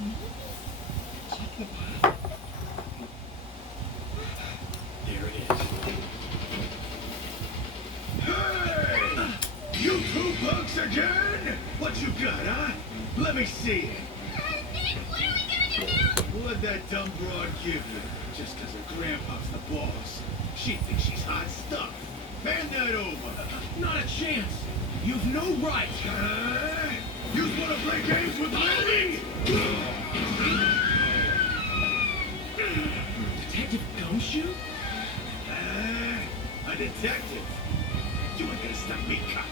Check it out. There it is. Hey! You two punks again? What you got, huh? Let me see it. Nick, what are we gonna do now? What'd that dumb broad give you? Just 'cause her grandpa's the boss. She thinks she's hot stuff. Hand that over. Not a chance. You've no right. You wanna play games with me? Detective Gumshoe? A detective? You ain't gonna stop me, cop.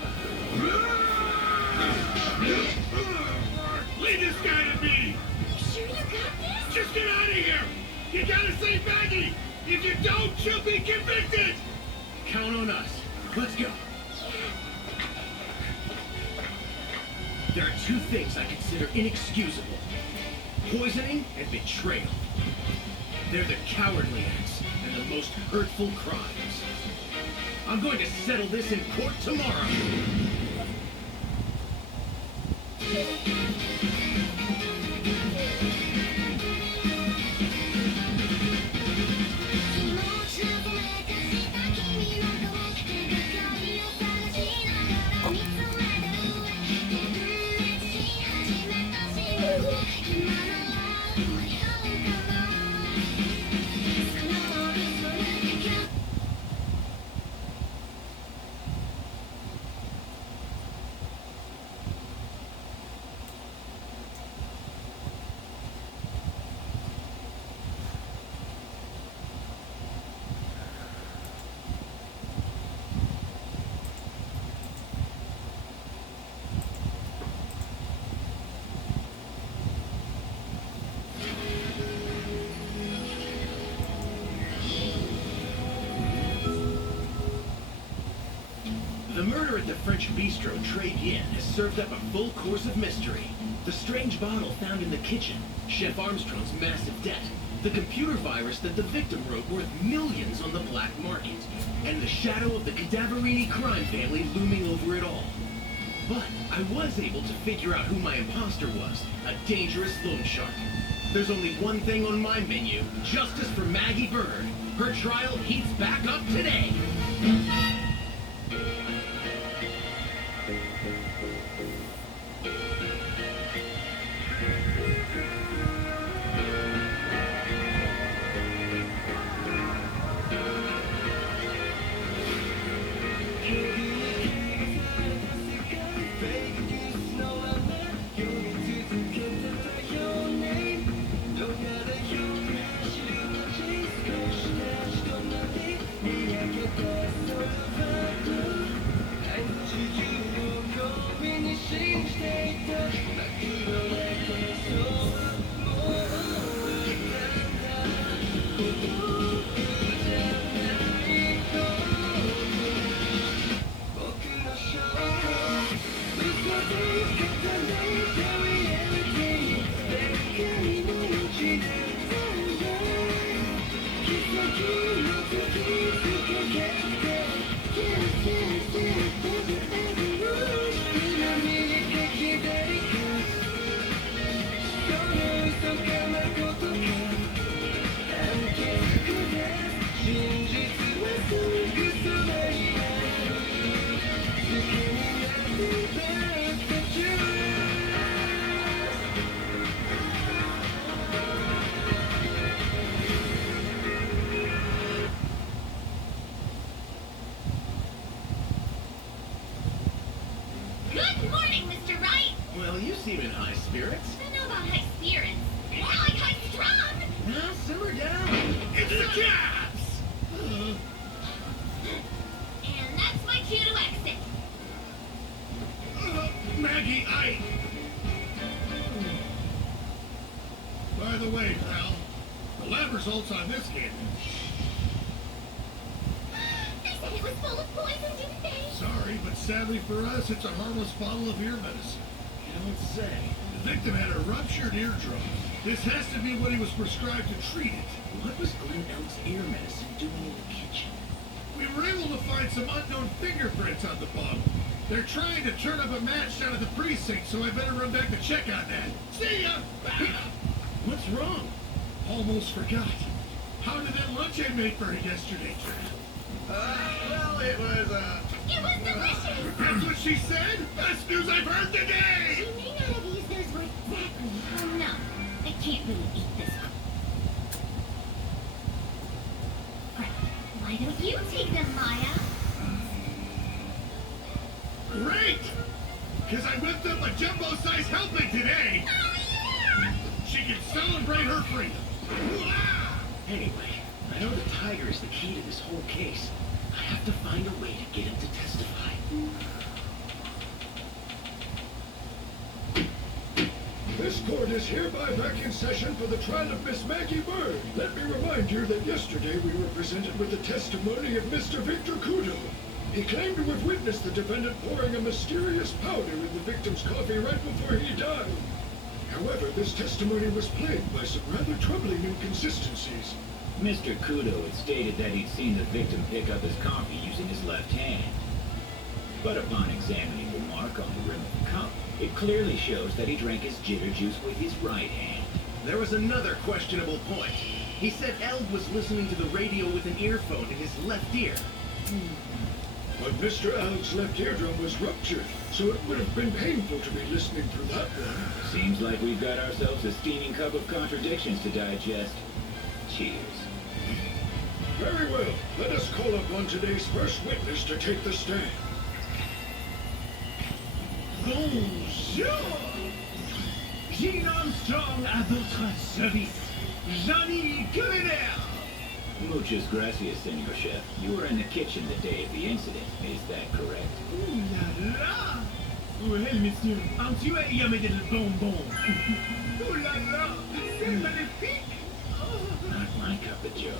Leave this guy to me! You sure you got this? Just get out of here! You gotta save Maggie! If you don't, she'll be convicted! Count on us. Let's go. There are two things I consider inexcusable. Poisoning and betrayal. They're the cowardly acts and the most hurtful crimes. I'm going to settle this in court tomorrow. The murder at the French bistro Trade Yin has served up a full course of mystery. The strange bottle found in the kitchen, Chef Armstrong's massive debt, the computer virus that the victim wrote worth millions on the black market, and the shadow of the Cadaverini crime family looming over it all. But I was able to figure out who my imposter was, a dangerous loan shark. There's only one thing on my menu, justice for Maggie Bird. Her trial heats back up today. Good morning, Mr. Wright. Well, you seem in high spirits. I don't know about high spirits. More like high strung. Now, simmer down. It's the cops! And that's my cue to exit. Maggie, By the way, pal, the lab results on this kid. They said it was full of poison, didn't they? Sorry, but sadly for us, it's a harmless bottle of ear medicine. You don't say. The victim had a ruptured eardrum. This has to be what he was prescribed to treat it. What was Glenn Elk's ear medicine doing in the kitchen? We were able to find some unknown fingerprints on the bottle. They're trying to turn up a match down at the precinct, so I better run back to check on that. See ya! almost forgot. How did that lunch I made for her yesterday turn? Well, it was, It was delicious! That's what she said? Best news I've heard She today! may not have used those words exactly. Oh no, I can't really eat this one. Why don't you take them, Maya? Great! Because I whipped up a jumbo-sized helping today! Oh yeah! She can celebrate her freedom! Wow! Anyway, I know the tiger is the key to this whole case. I have to find a way to get him to testify. This court is hereby back in session for the trial of Miss Maggie Bird. Let me remind you that yesterday we were presented with the testimony of Mr. Victor Kudo. He claimed to have witnessed the defendant pouring a mysterious powder in the victim's coffee right before he died. However, this testimony was plagued by some rather troubling inconsistencies. Mr. Kudo had stated that he'd seen the victim pick up his coffee using his left hand. But upon examining the mark on the rim of the cup, it clearly shows that he drank his jitter juice with his right hand. There was another questionable point. He said Eld was listening to the radio with an earphone in his left ear. But Mr. Al's left eardrum was ruptured, so it would have been painful to be listening through that one. Seems like we've got ourselves a steaming cup of contradictions to digest. Cheers. Very well. Let us call upon today's first witness to take the stand. Bonjour! Jean Armstrong à votre service. Johnny Culinaire! Muchas gracias, Senor Chef. You were in the kitchen the day of the incident. Is that correct? Ooh la la! Well, monsieur, aren't you a yummy little bonbon? Ooh la la! C'est magnifique! Not my cup of joe.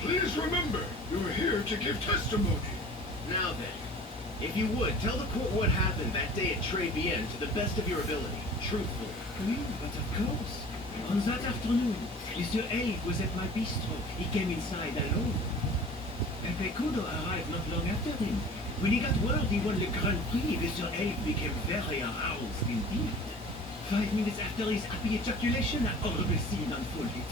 Please remember, you're here to give testimony. Now then, if you would, tell the court what happened that day at Tres Bien to the best of your ability, truthfully. Oui, but of course. On that afternoon, Mr. Elk was at my bistro. He came inside alone. Pepe Kudo arrived not long after him. When he got word he won the Grand Prix, Mr. Elk became very aroused indeed. 5 minutes after his happy ejaculation, a horrible scene unfolded.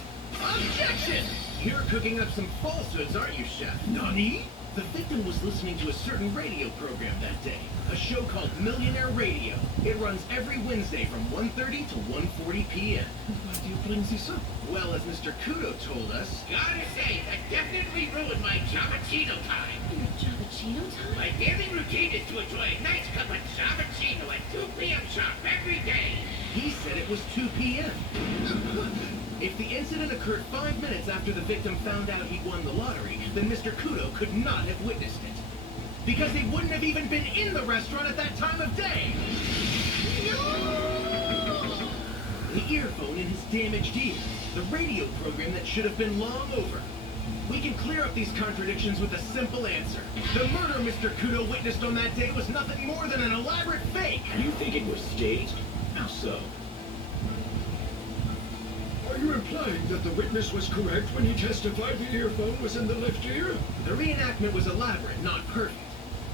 Objection! You're cooking up some falsehoods, aren't you, Chef? Nani? The victim was listening to a certain radio program that day, a show called Millionaire Radio. It runs every Wednesday from 1:30 to 1:40 p.m. Why do you bring this up? Well, as Mr. Kudo told us, Gotta say, that definitely ruined my Javachino time. Your Javachino time? My daily routine is to enjoy a nice cup of Javachino at 2 p.m. sharp every day. he said it was 2 p.m. If the incident occurred 5 minutes after the victim found out he won the lottery, then Mr. Kudo could not have witnessed it. Because he wouldn't have even been in the restaurant at that time of day. The earphone in his damaged ear. The radio program that should have been long over. We can clear up these contradictions with a simple answer. The murder Mr. Kudo witnessed on that day was nothing more than an elaborate fake. You think it was staged? How so? Are you implying that the witness was correct when he testified the earphone was in the left ear? The reenactment was elaborate, not perfect.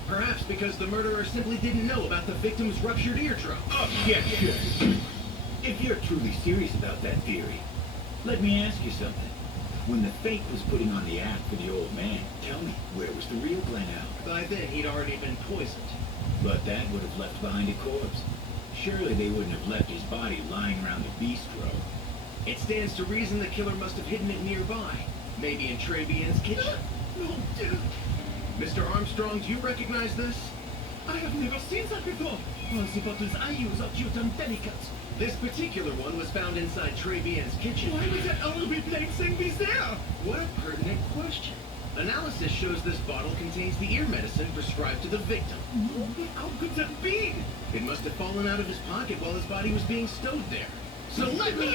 Perhaps because the murderer simply didn't know about the victim's ruptured eardrum. Objection! If you're truly serious about that theory, let me ask you something. When the fake was putting on the act for the old man, tell me, where was the real Glen Al? By then, he'd already been poisoned. But that would have left behind a corpse. Surely they wouldn't have left his body lying around the bistro. It stands to reason the killer must have hidden it nearby. Maybe in Tres Bien's kitchen. Oh, dude, Mr. Armstrong, do you recognize this? I have never seen that before. All the bottles I use are cute and delicate. This particular one was found inside Tres Bien's kitchen. Why would that horrible plague thing be there? What a pertinent question. Analysis shows this bottle contains the ear medicine prescribed to the victim. How could that be? It must have fallen out of his pocket while his body was being stowed there. So let me